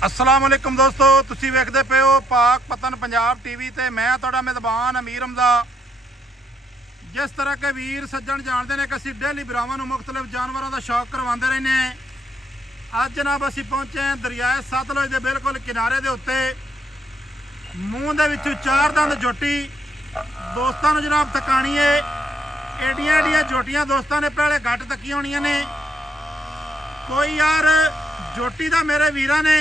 अस्सलाम वालेकुम दोस्तों, तुसी वेखदे पे हो पाक पतन पंजाब टीवी ते मैं तुहाडा मेज़बान अमीर हमजा। जिस तरह के वीर सज्जन जानते हैं कि असीं डेली भरावां नूं मुख्तलिफ जानवरों का शौक करवाते रहने। अज जनाब असीं पहुंचे हैं दरियाए सतलुज के बिल्कुल किनारे के उत्ते। मूँह दे विचों चार दंद जोटी दोस्तों नूं जनाब तकानी है। एडियां एडियां जोटियां दोस्तों ने पहले घट तकी होनियां ने। कोई यार जोटी दा मेरे वीरां ने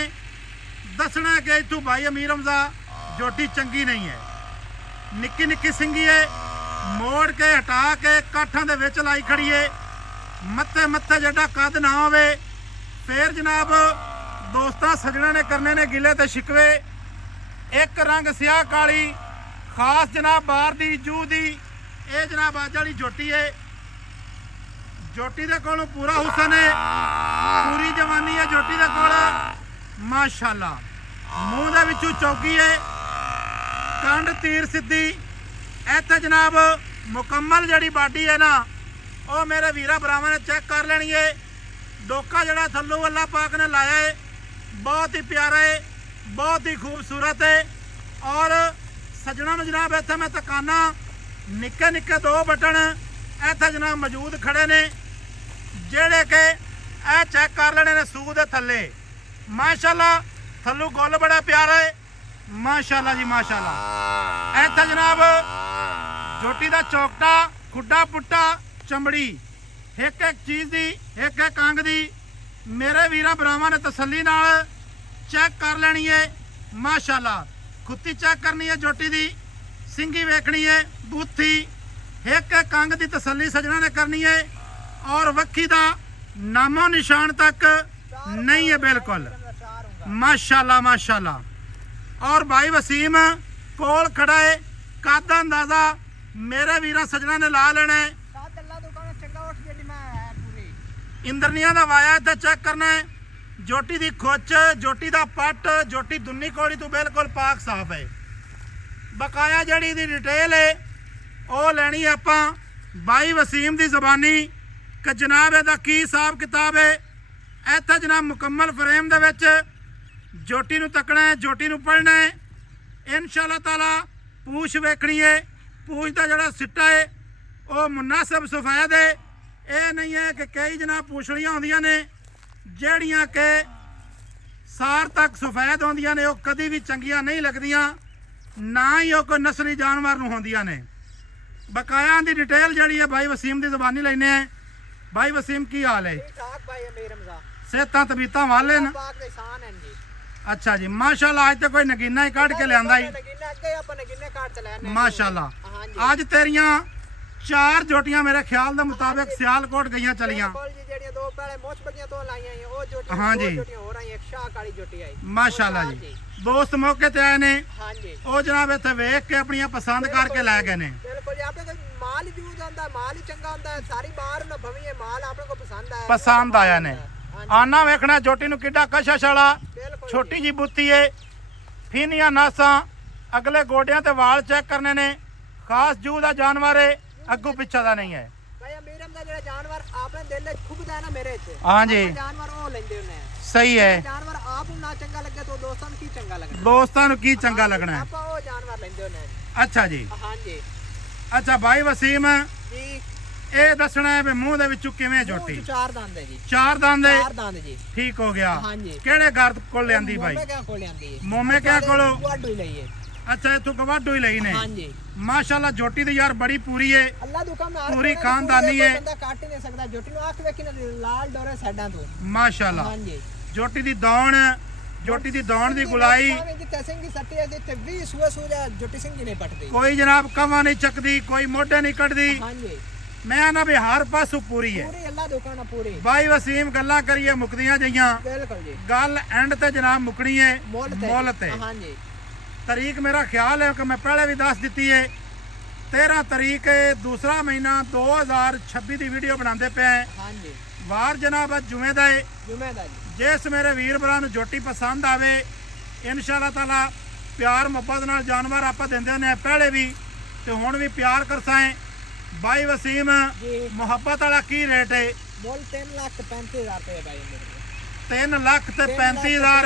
दसना कि इतों भाई अमीर हमजा जोटी चंगी नहीं है, निक्की निक्की सिंगी है, मोड़ के हटा के काठां दे विच लाई खड़ी है, मत्थे मत्थे जड़ा कद ना होवे। फिर जनाब दोस्तां सजना ने करने ने गिले ते शिकवे। एक रंग स्याह काली खास जनाब बाहर दी जू दी ये जनाब अज वाली जोटी है। जोटी दे कोलों पूरा हुसन है, पूरी जवानी है जोटी दे कोल माशाअल्लाह। मूँह दे विचों चौकी है, कंड तीर सीधी। इत्थे जनाब मुकम्मल जड़ी बाडी है ना वो मेरे वीरा भरावां ने चेक कर लेनी है। डोका जड़ा थल्लों अल्लाह पाक ने लाया है बहुत ही प्यारा है, बहुत ही खूबसूरत है। और सजना नूं जनाब इत्थे मैं तकाना निक्के निक्के दो बटन इत्थे जनाब मौजूद खड़े ने जेड़े के ए चेक कर लेने ने सूह दे थल्ले। माशाअल्लाह थल्लू गुल बड़ा प्यारा है माशाअल्लाह जी माशाअल्लाह। इत्थे जनाब जोटी दा चौकटा खुड्डा पुट्टा चमड़ी एक एक चीज़ दी एक एक अंग दी मेरे वीरा भरावां ने तसल्ली नाल चेक कर लेनी है माशाअल्लाह। खुत्ती चेक करनी है जोटी दी, सिंगी वेखनी है, बूथी एक एक अंग दी तसल्ली सजना ने करनी है। और वक्खी दा नामो निशान तक नहीं है बिल्कुल माशाअल्लाह माशाअल्लाह। और भाई वसीम कोल खड़ा है, कद अंदाजा मेरे वीरा सजना ने ला लेना है। इंद्रनिया का वाया इत्थे चेक करना है। जोटी दी खुच, जोटी दा पट, जोटी दुन्नी कोड़ी तो बिल्कुल पाक साफ है। बकाया जड़ी दी डिटेल है वो लैनी है आपां भाई वसीम दी ज़बानी कि जनाब इहदा की हिसाब किताब है। इत्थे जनाब मुकम्मल फ्रेम दे विच जोटी नूं तकना है, जोटी नूं पढ़ना है इंशाअल्लाह ताला। पूछ वेखनी है, पूछ दा जड़ा सिट्टा है वो मुनासिब सफेद है। ये नहीं है कि कई जनाब पूछड़ियां होंदियां ने ਜਿਹੜੀਆਂ कि सार तक सफेद होंदियां ने, वो कभी भी चंगियां नहीं लगदियां, ना ही वो कोई नस्ली जानवर नूं होंदियां ने। बकाया की डिटेल जी है भाई वसीम की ज़बानी लेने हैं। भाई वसीम की हाल है? सेहतां तबीयतां वाले न? अच्छा जी माशाअल्लाह। अज तो कोई नगीना ही कढ़ के लिया माशाअल्लाह। अज तेरियां चार जोटियां मेरे ख्याल के मुताबिक सियालकोट गई चलियां। हाँ जी माशाअल्लाह जी। दोस्त मौके ते आए ने वो जनाब इत्थे वेख के अपनी पसंद करके लै गए ने। पसंद आया ने आना वेखना जोटी नूं किड्डा कशश वाला, छोटी जी बुत्ती है, फीनियां नासां, अगले गोडियां ते वाल चेक करने ने। खास जू दा जानवर है, अगू पिछा दा नहीं है। हाँ जी सही है। दोस्तां नूं की चंगा लगना है। अच्छा जी अच्छा भाई वसीम ये दसना है भी मूँह दे विचों किवें जोटी? चार दंद है जी। चार दंद है ठीक हो गया। केड़े घर कोल लियांदी भाई? मोमे क्या कोलों? अच्छा इथों गवाडू ही लई ने माशाअल्लाह। जोटी दी यार बड़ी पूरी है, पूरी खानदानी है माशाअल्लाह। जोटी दी दौड़, जोटी दी दौड़ दी गुलाई कोई जनाब कवा नहीं चकदी, कोई मोढे नहीं कटदी। मैं ना भी हर पासों पूरी है भाई वसीम। गल्लां करिए मुकदियां जइयां, गल एंड ते जनाब मुकनी है मोल ते। तारीख मेरा ख्याल है कि मैं पहले भी दस दी है 13 तारीख दूसरा महीना 2026 की वीडियो बनाते पे हैं। वार जनाब जुमे दा है। जिस मेरे वीर भरा नूं जोटी पसंद आवे इंशाअल्लाह ताला प्यार मुहब्बत नाल जानवर आप देंदे ने, पहले भी तो हुण भी प्यार करसाएं। भाई वसीम मुहब्बत वाला की रेट है? 3,35,000 रुपये भाई। 3,35,000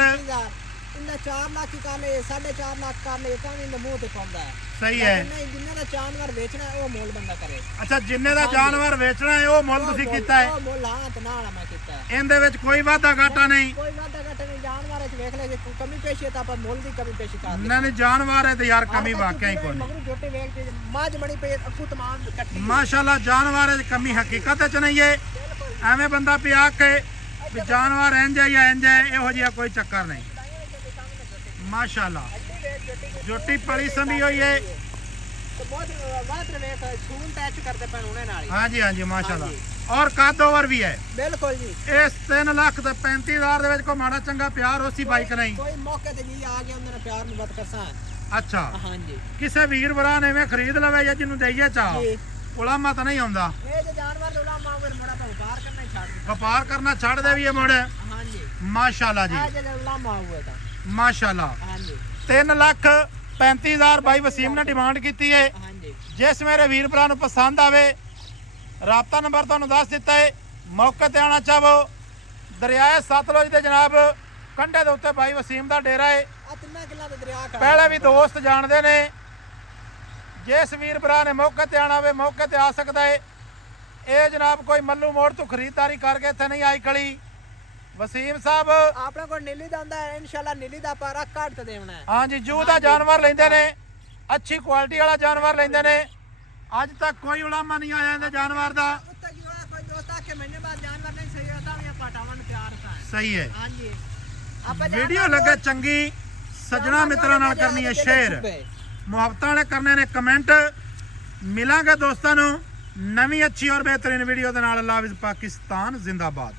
ਇੰਦਾ 4 ਲੱਖ ਹੀ ਕਰ ਲਏ 4.5 ਲੱਖ ਕਰ ਲਏ ਤਾਂ ਵੀ ਮੂੰਹ ਤੇ ਪਾਉਂਦਾ ਹੈ। ਸਹੀ ਹੈ। ਨਹੀਂ ਜਿੰਨੇ ਦਾ ਜਾਨਵਰ ਵੇਚਣਾ ਹੈ ਉਹ ਮੁੱਲ ਬੰਦਾ ਕਰੇ। ਅੱਛਾ ਜਿੰਨੇ ਦਾ ਜਾਨਵਰ ਵੇਚਣਾ ਹੈ ਉਹ ਮੁੱਲ ਤੁਸੀਂ ਕੀਤਾ ਹੈ। ਉਹ ਮੁੱਲ ਹਾਂ ਤੇ ਨਾਲ ਮੈਂ ਕੀਤਾ ਹੈ। ਇਹਦੇ ਵਿੱਚ ਕੋਈ ਵਾਧਾ ਘਾਟਾ ਨਹੀਂ। ਕੋਈ ਵਾਧਾ ਘਾਟਾ ਨਹੀਂ। ਜਾਨਵਰ ਚ ਵੇਖ ਲੈ ਜੇ ਕੋਈ ਕਮੀ ਪੇਸ਼ੀ ਹੈ ਤਾਂ ਆਪਾਂ ਮੁੱਲ ਦੀ ਕਮੀ ਪੇਸ਼ੀ ਕਰ ਦਿੰਦੇ। ਨਹੀਂ ਜਾਨਵਰ ਹੈ ਤੇ ਯਾਰ ਕਮੀ ਵਾਕਿਆ ਹੀ ਕੋਈ ਨਹੀਂ। ਮਗਰ ਜੋਟੇ ਵੇਖ ਕੇ ਮੱਝ ਬਣੀ ਪਈ ਅੱਖੂ ਤਮਾਮ ਕੱਟੀ। ਮਾਸ਼ਾਅੱਲਾ ਜਾਨਵਰ ਦੀ ਕਮੀ ਹਕੀਕਤ ਚ ਨਹੀਂ ਹੈ। ਐਵੇਂ ਬੰਦਾ ਪਿਆ ਕੇ ਵੀ ਜਾਨਵਰ ਇੰਜ ਹੈ ਜਾਂ ਇੰਜ ਹੈ ਇਹੋ ਜਿਹਾ ਕੋਈ ਚੱਕਰ ਨਹੀਂ। ਮਾਸ਼ਾਅੱਲਾ ਜੋਟੀ ਪਲੀ ਸੰਭੀ ਹੋਈ ਹੈ। तो बहुत बात ਵੇਖ ਛੂਨ ਟੱਚ ਕਰਦੇ ਪਏ ਉਹਨੇ ਨਾਲ ਹੀ। ਹਾਂਜੀ ਹਾਂਜੀ ਮਾਸ਼ਾਅੱਲਾ ਔਰ ਕੱਦ ਓਵਰ ਵੀ ਹੈ। ਬਿਲਕੁਲ ਜੀ। ਇਸ 3,35,000 ਦੇ ਵਿੱਚ ਕੋਈ ਮਾੜਾ ਚੰਗਾ ਪਿਆਰ ਉਸੀ ਬਾਈਕ ਨਹੀਂ। ਕੋਈ ਮੌਕੇ ਤੇ ਜੀ ਆ ਗਿਆ ਉਹਨਾਂ ਨੇ ਪਿਆਰ ਨੂੰ ਬਤ ਕਰਸਾਂ। ਅੱਛਾ ਹਾਂਜੀ ਕਿਸੇ ਵੀਰ ਭਰਾ ਨੇ ਐਵੇਂ ਖਰੀਦ ਲਵੇ ਜਾਂ ਜਿਹਨੂੰ ਦਈਏ ਚਾਹ ਜੀ ਉਲਾਮਾ ਤਾਂ ਨਹੀਂ ਆਉਂਦਾ। ਇਹ ਜੇ ਜਾਨਵਰ ਦੇ ਉਲਾਮਾ ਫਿਰ ਮੋੜਾ ਤਾਂ ਵਪਾਰ ਕਰਨਾ ਹੀ ਛੱਡ ਦੇ। ਵਪਾਰ ਕਰਨਾ ਛੱਡ ਦੇ ਵੀ ਇਹ ਮੁੜ। ਹਾਂਜੀ ਮਾਸ਼ਾਅੱਲਾ ਜੀ ਆ ਜੇ ਉਲਾਮਾ ਹੋਵੇ ਤਾਂ ਮਾਸ਼ਾਅੱਲਾ। ਹਾਂਜੀ 3,35,000 ਬਾਈ ਵਸੀਮ ਨੇ ਡਿਮਾਂਡ ਕੀਤੀ ਹੈ। ਹਾਂਜੀ ਜਿਸ ਮੇਰੇ ਵੀਰ ਭਰਾ ਨੂੰ ਪਸੰਦ ਆਵੇ ਰਾਬਤਾ ਨੰਬਰ ਤੁਹਾਨੂੰ ਦੱਸ ਦਿੱਤਾ ਹੈ। ਮੌਕੇ ਤੇ ਆਣਾ ਚਾਹੋ ਦਰਿਆਏ ਸਤਲੁਜ ਦੇ ਜਨਾਬ ਕੰਢੇ ਦੇ ਉੱਤੇ ਬਾਈ ਵਸੀਮ ਦਾ ਡੇਰਾ ਹੈ। ਆ ਤਿੰਨਾਂ ਕਿੱਲਾ ਦੇ ਦਰਿਆ ਕਾ ਪਹਿਲੇ ਵੀ ਦੋਸਤ ਜਾਣਦੇ ਨੇ। ਜਿਸ ਵੀਰ ਭਰਾ ਨੇ ਮੌਕੇ ਤੇ ਆਣਾ ਹੋਵੇ ਮੌਕੇ ਤੇ ਆ ਸਕਦਾ ਹੈ। ਇਹ ਜਨਾਬ ਕੋਈ ਮੱਲੂ ਮੋੜ ਤੋਂ ਖਰੀਦਦਾਰੀ ਕਰਕੇ ਇੱਥੇ ਨਹੀਂ ਆਈ ਖੜੀ। ਵਸੀਮ ਸਾਹਿਬ ਆਪਣੇ ਕੋਲ ਨੀਲੀ ਦਾ ਹੁੰਦਾ ਹੈ ਇਨਸ਼ਾਅੱਲਾ ਨੀਲੀ ਦਾ ਪਾਰਾ ਕੱਟ ਤੇ ਦੇਣਾ ਹੈ। ਹਾਂਜੀ ਜੂ ਦਾ ਜਾਨਵਰ ਲੈਂਦੇ ਨੇ ਅੱਛੀ ਕੁਆਲਿਟੀ ਵਾਲਾ ਜਾਨਵਰ ਲੈਂਦੇ ਨੇ। ਅੱਜ ਤੱਕ ਕੋਈ ਉਲਾਮਾ ਨਹੀਂ ਆਇਆ ਇਹਦੇ ਜਾਨਵਰ ਦਾ। ਉੱਤੇ ਕੀ ਹੋਇਆ ਕੋਈ ਦੋਸਤ ਆ ਕੇ ਮਹੀਨੇ ਬਾਅਦ ਜਾਨਵਰ ਨਹੀਂ ਸਹੀ ਹੋਇਆ ਤਾਂ ਵੀ ਆਪਾਂ ਹਟਾਉਣ ਨੂੰ ਤਿਆਰ ਹਾਂ। ਸਹੀ ਹੈ। ਹਾਂਜੀ ਆਪਾਂ ਵੀਡੀਓ ਲੱਗੇ ਚੰਗੀ ਸੱਜਣਾ ਮਿੱਤਰਾਂ ਨਾਲ ਕਰਨੀ ਹੈ ਸ਼ੇਅਰ। ਮੁਹੱਬਤਾਂ ਵਾਲੇ ਕਰਨੇ ਨੇ ਕਮੈਂਟ। ਮਿਲਾਂਗੇ ਦੋਸਤਾਂ ਨੂੰ ਨਵੀਂ ਅੱਛੀ ਔਰ ਬਿਹਤਰੀਨ ਵੀਡੀਓ ਦੇ ਨਾਲ। ਅੱਲਾਹ ਹਾਫਿਜ਼। ਪਾਕਿਸਤਾਨ ਜ਼ਿੰਦਾਬਾਦ।